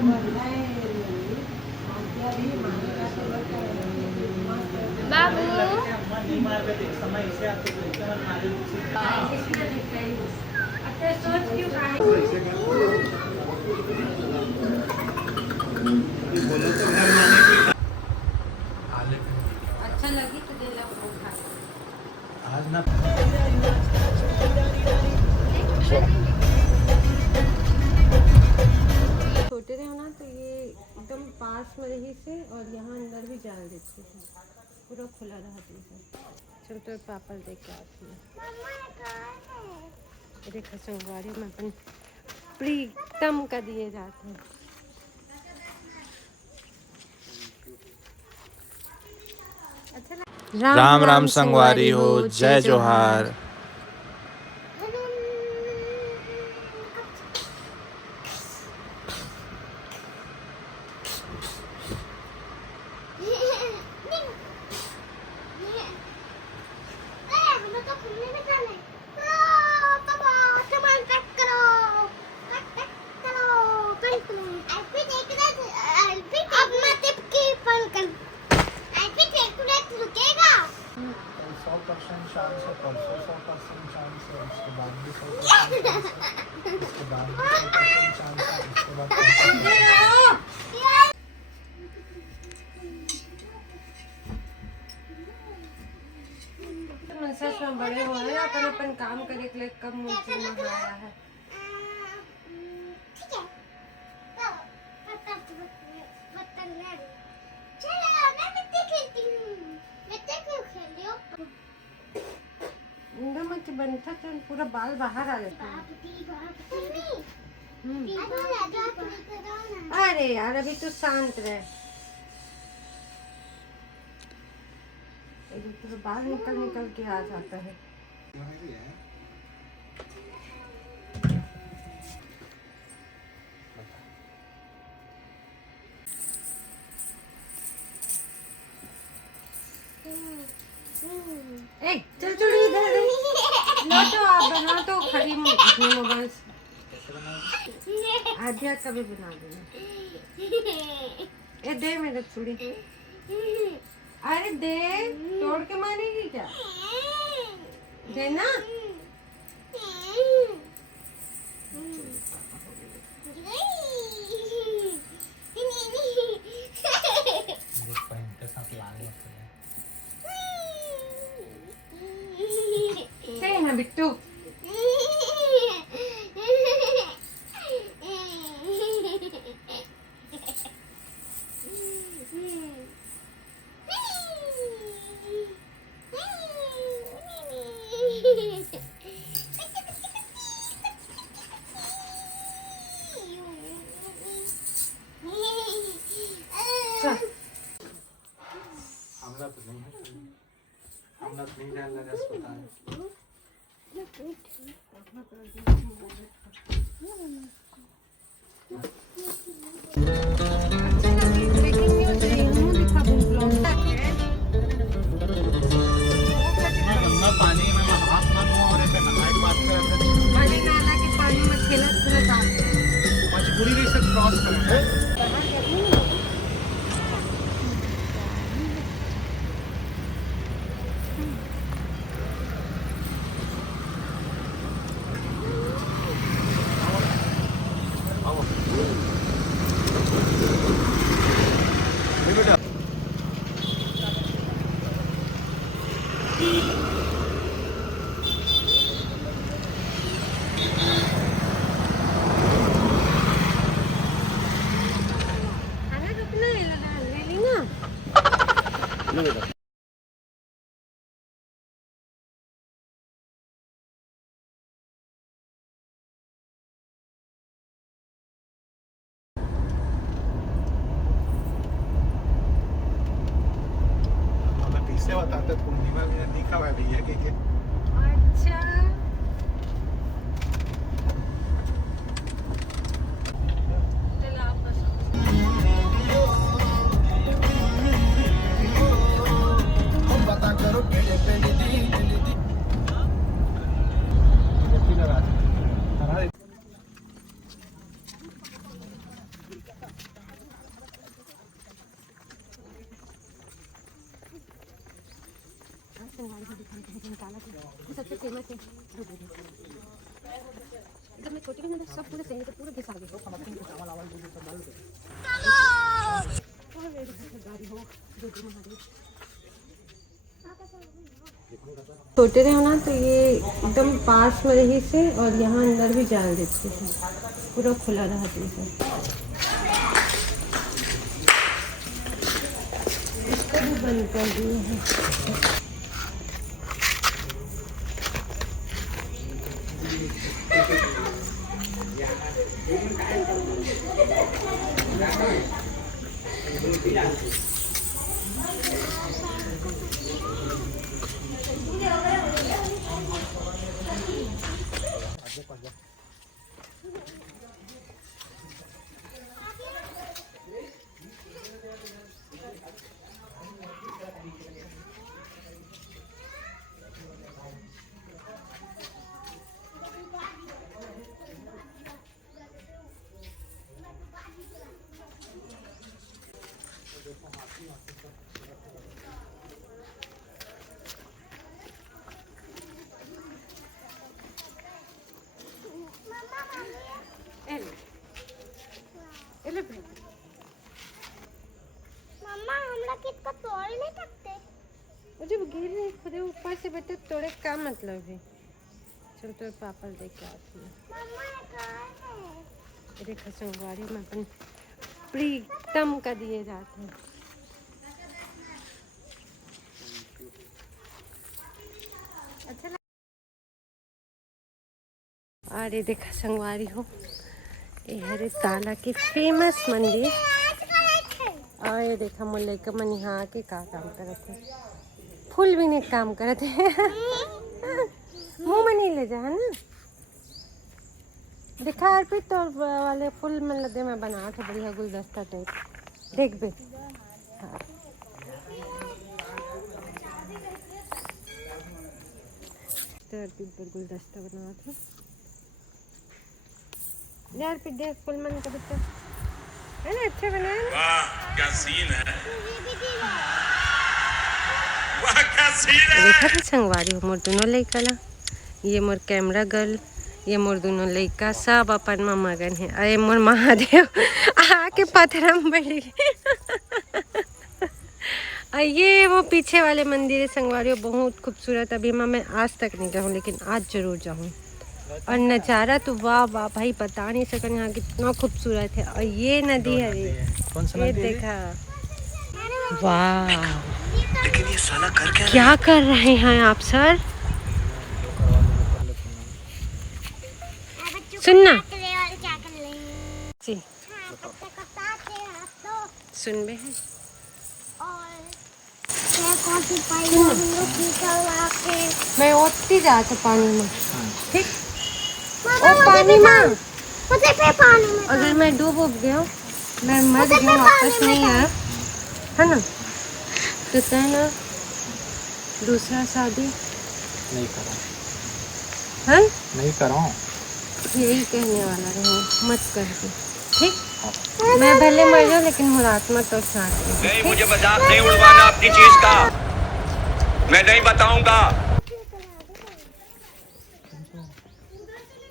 बाबू अच्छा लगी तो दे लो आज ना छोटे रहे ना तो ये एकदम पास में रही से और यहाँ अंदर भी जाल देते थे, पूरा खुला रहती है। चल तो पापड़ देख के आती है। देखो सोमवारी में अपन प्रीतम का दिए जाते हैं। राम राम संगवारी हो, जय जोहार। सच में बड़े हो रहे अपन अपन काम करे के लिए कब मुझे नहीं आया है। बनता तो पूरा बाल बाहर आ जाता है। अरे यार अभी तो शांत रहे, पूरा बाल निकल निकल के आ जाता है। ए चल चल इधर लो तो आप बना तो खड़ी मोबाइल से आध्या कभी बना देना। ए दे मेरे चूड़ी, अरे दे, तोड़ के मारेगी क्या? देना ना बिट्टू। हमला तो नहीं डाल लगा अस्पताल। पानी में हाथ ना धोआ और ऐसे नहाए बात कर नाला के पानी में खेलत खेलत आ मजबूरी से क्रॉस करना है। बताते पूर्णिमा में दिखा हुआ भैया के अच्छा पूरे छोटे भी सब पूरे सही तो पूरे घिसा दे छोटे रहे ना तो ये एकदम पास में रही से और यहाँ अंदर भी जाल देते थे पूरा खुला रहती है इसको भी बंद कर दिए हैं मम्मा हम लोग इसको तोड़ नहीं सकते। मुझे गिर रही खुद ऊपर से बेटे तोड़े का मतलब है। चल तो पापा देख के आती है। मम्मा ये कहाँ है? देखो संगवारी में अपन प्रीतम का दिए जाते हैं। अच्छा अरे देखा संगवारी हो ये हरे ताला के फेमस मंदिर और ये देखा मुल्ले का मन यहाँ के का काम करते फूल भी नहीं काम करते मुंह में नहीं ले जा है ना देखा अर्पित तो वाले फूल में लदे में बना था बढ़िया गुलदस्ता टाइप देख बे हाँ तो अर्पित पर गुलदस्ता बना था यार फिर देख फुल मन का बच्चा है ना अच्छे बनाए वाह क्या सीन है वाह क्या सीन है देखा था संगवारी मोर दोनों लड़का ला ये मोर कैमरा गर्ल ये मोर दोनों लड़का सब अपन में मगन है अरे मोर महादेव आके पत्थरम बैठ ये वो पीछे वाले मंदिर है संगवारी बहुत खूबसूरत अभी मैं आज तक नहीं गया हूँ लेकिन आज जरूर जाऊँ और नज़ारा तो वाह वाह भाई बता नहीं सकते यहाँ कितना खूबसूरत है और ये नदी है ये देखा वाह लेकिन ये साला कर क्या कर रहे हैं आप सर सुनना क्या कर रहे हैं? जी हाँ, पत्ते को काटते हैं आप तो। सुन बे है और मैं कॉफी पाई हम लोग निकलवा के मैं उठती जाता पानी में ठीक मम्मा, और पानी में मुझे फिर पानी में अगर मैं डूब गया मैं मर गया वापस नहीं आया है ना तो कहना दूसरा शादी नहीं करो है नहीं करो यही कहने वाला रहे मत कर दे ठीक मैं भले मर जाऊँ लेकिन मुरात्मा तो साथ में नहीं मुझे मजाक नहीं उड़वाना अपनी चीज का मैं नहीं बताऊंगा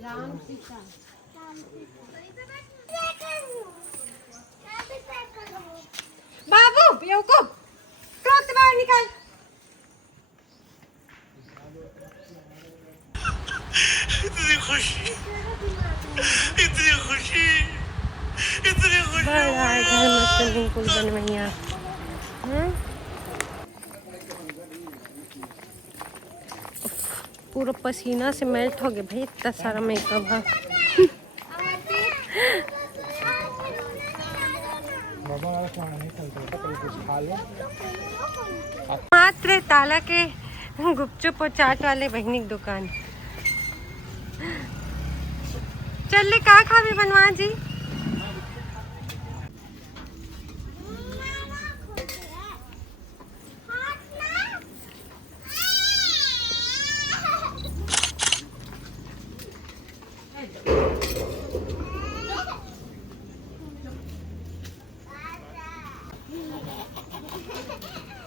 राम सीता बाबू बेवकूफ क्रोक से बाहर निकाल इतनी खुशी इतनी खुशी इतनी खुशी बड़ा घर में स्विमिंग पूल बनवाइया पूरा पसीना से मेल्ट हो गया भाई इतना सारा मेकअप है मात्र ताला के गुपचुप और चाट वाले बहनी की दुकान चल ले का खावे बनवा जी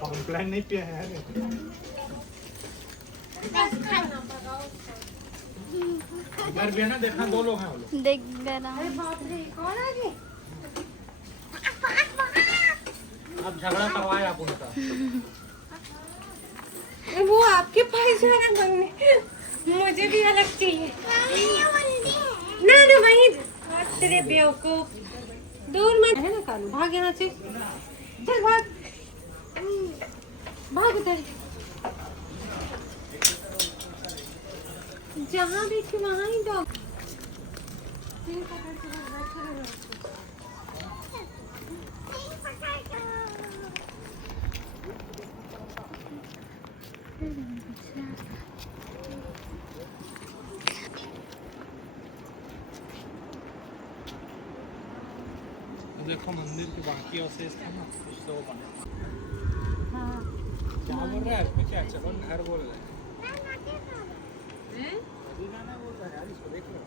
कॉम्प्लेन नहीं पिया है इधर भी है ना, देखना 2 लोग हैं वो लोग। देख लेना। अरे बाप रे, कौन आ गए? अब झगड़ा करवाए आप उनका। अरे वो आपके पास जा रहा बनने, मुझे भी अलग चाहिए। ना ना वहीं तेरे बेवकूफ, दूर मत है ना कानू, भाग यहाँ से, चल भाग भाग उधर। जहाँ देखी वहाँ ही डॉग। देखो मंदिर के बाकी अवशेष था ना, कुछ तो वो बना। क्या बोल रहा है इसमें? क्या चलो घर बोल रहा है? अभी गाना बोल रहा है यार, इसको देख लो।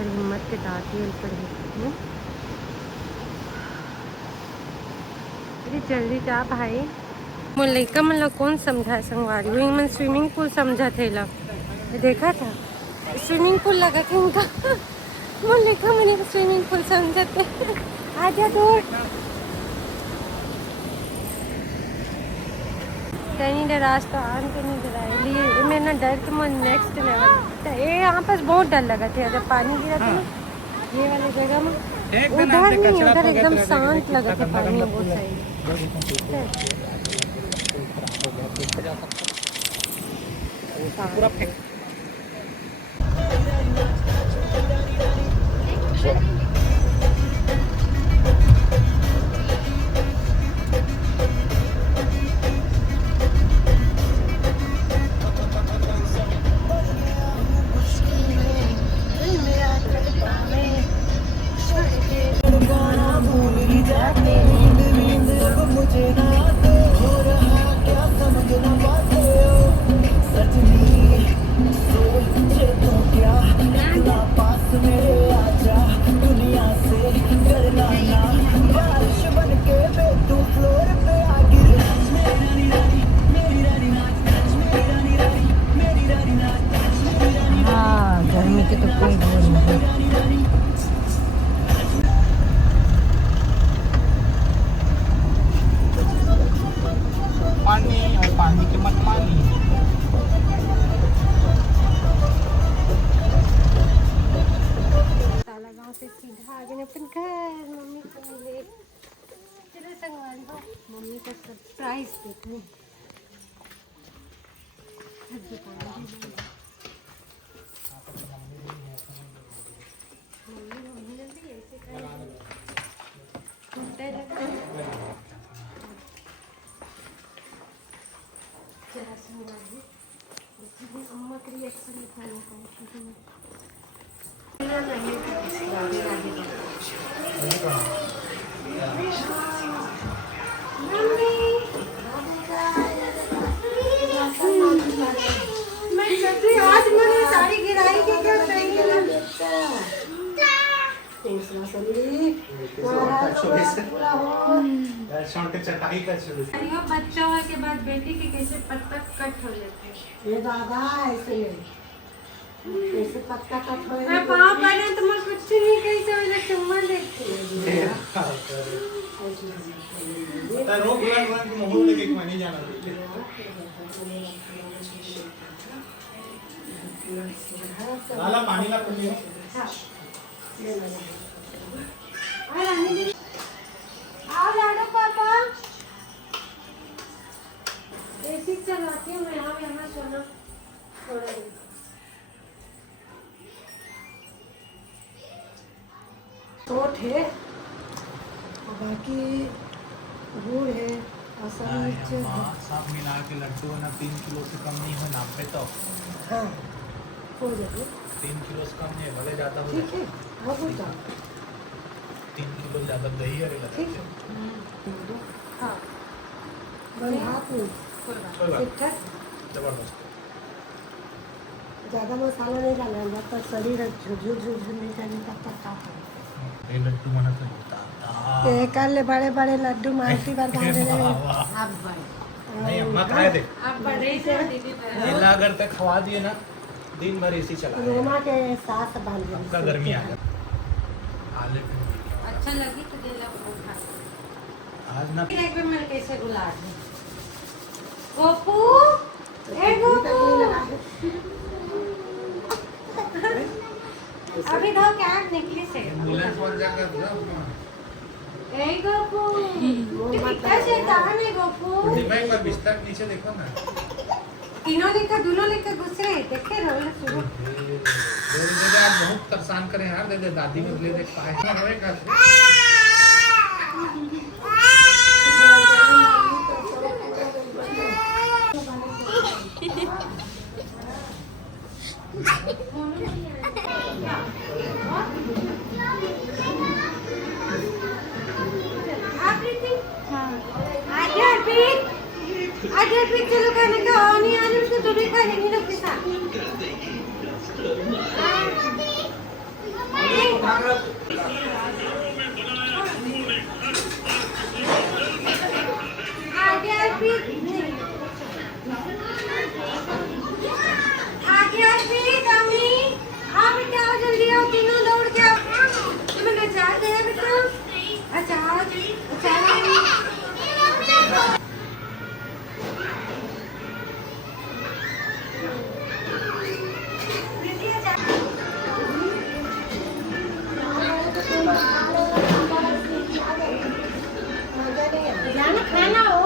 हिम्मत के दाती पर अरे जल्दी जा भाई। मुझे का मतलब कौन समझा संगवारी वही मन स्विमिंग पूल समझा थे ला देखा था स्विमिंग पूल लगा था उनका। मुझे का मैंने स्विमिंग पूल समझते आजा दूर कहीं डर रास्ता आन के नहीं डराए लिए मैं ना डर के मुझे नेक्स्ट लेवल ये यहाँ पास बहुत डर लगा था जब पानी गिरा था ना ये वाली जगह में उधर नहीं उधर एकदम शांत लगा था पानी बहुत सही। पूरा फेंक गर्मी के तो कोई बोल नहीं। पानी और पानी के मत पानी। ताला गांव से सीधा आगे अपन घर मम्मी को मिले चलो संगवारी हो मम्मी का सरप्राइज देखने। अम्मा के रिएक्शन दिखाने का मैं सच्ची आज मैंने साड़ी गिराई के क्या सही चटाई का बच्चा होने के बाद बेटी के कैसे पत्ता कट हो जाते हैं ये दादा ऐसे ऐसे पत्ता कट हो मैं पाँव पहने तो मैं कुछ नहीं कैसे वाला चुम्मा देखती रोक बुला माहौल लेके मैं नहीं जाना। लाला पानी ला पी लियो। आओ लाडो पापा एसी चलाती हूँ मैं यहाँ सोना थोड़ा देर। टोट है और बाकी गुड़ है और सब नीचे है। सब मिला के लड्डू है ना 3 किलो से कम नहीं हो नाम पे तो हाँ हो जाए 3 किलो से कम नहीं भले ज़्यादा हो ठीक जाए। है बहुत होता 3 किलो ज़्यादा दही अरे ठीक है हाँ बड़ी हाथ में कोई बात ठीक है जबरदस्त। ज़्यादा मसाला नहीं डालना, जब तक शरीर झुझुर नहीं जाने तब तक का ये लड्डू मना कर कर ले बड़े बड़े लड्डू मालती बार खा ले। नहीं अम्मा खाए दे अब बड़े से दीदी ये ला अगर तक खवा दिए ना दिन भर इसी चला रोमा के सास बांध गया आपका गर्मी आ गया आले पे अच्छा लगी तो दे लो वो खा। आज ना एक बार मैं कैसे बुला दूं गोपू ए गोपू अभी दो क्या निकली से एम्बुलेंस बन जाकर ए गोपू कितना शैतान है गोपू दिमाग पर बिस्तर नीचे देखो ना तीनों लेकर दोनों लेकर घुस रहे देखे रोल शुरू आज बहुत परेशान करे यार दे दे दादी में ले दे पाए होएगा आगे भी चलो खाने का नहीं आने उसको तो देखा नहीं लोग के साथ आगे भी कमी आप क्या जल्दी आओ तीनों दौड़ के आओ तुम्हें अचार दे बेटा अचार जाना खाना हो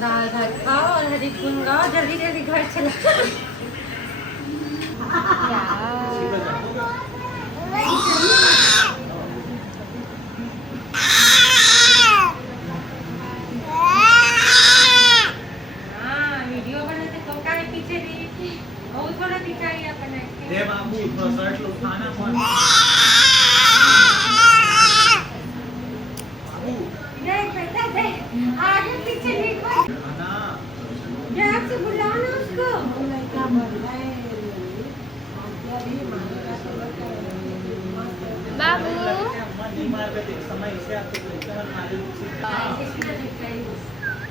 दाल भात खाओ और हरी गुन गाओ जल्दी जल्दी घर चला वीडियो बनाते तो का पीछे भी बहुत थोड़ा दिखाई अपने दे बाबू शर्ट लो खाना कौन देख बेटा देख आगे पीछे नहीं खाना ध्यान से बुलाओ ना उसको लड़का मर गए बाबू अम्मा नहीं मार के देख समय इसे आपको देखते हैं मालूम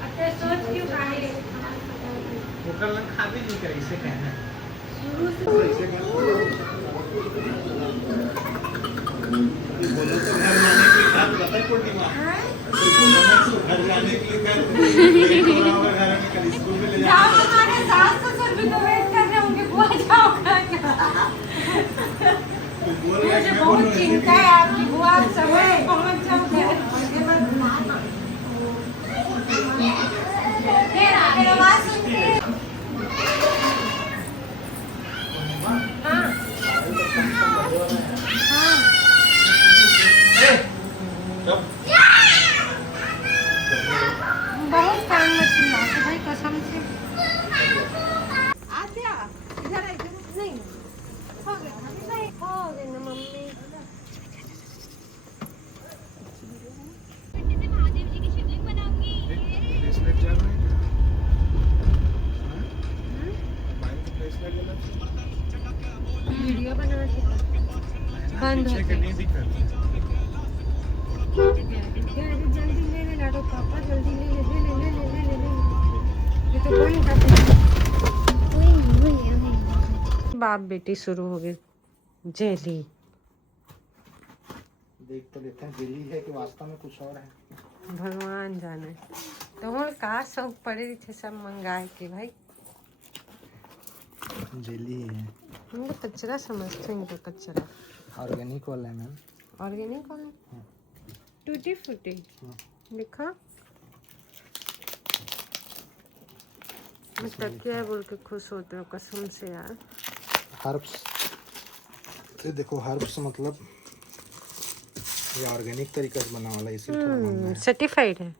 अच्छा सोच क्यों खाए होकर लग खा भी नहीं कर इसे कहना बोलो तो घर लाने के लिए बात बता कोटी मां घर लाने के लिए घर में कल स्कूल में ले क्या हमारे सास ससुर भी तो वेट कर रहे होंगे बुआ जाओगा क्या मुझे बहुत चिंता है आपकी बुआ समय पहुंच जाओगे फिर आवाज सुनती है बहुत कान में चिल्लाते भाई कसम से आद्या इधर नहीं हो गया ना मम्मी महादेव जी की शिवलिंग बनाऊंगी ब्रेसलेट चल रहा है वीडियो बना बंद हो नहीं दिक्कत जल्दी ले ले लाडो पापा जल्दी ले ये तो कौन खाते बाप बेटी शुरू हो गए जेली। देख तो लेते हैं जेली है कि वास्तव में कुछ और है। भगवान जाने। तो और का शौक पड़े थे सब मंगाए के भाई। जेली है, हम तो कचरा समझते हैं, तो कचरा ऑर्गेनिक वाला है मैम। ऑर्गेनिक वाला टूटी फूटी लिखा। मैं तकिया बोल के खुश होते हो कसम से यार। हर्ब्स, ये देखो हर्ब्स मतलब ये ऑर्गेनिक तरीका से बना वाला है, इसीलिए थोड़ा महंगा है। सर्टिफाइड है।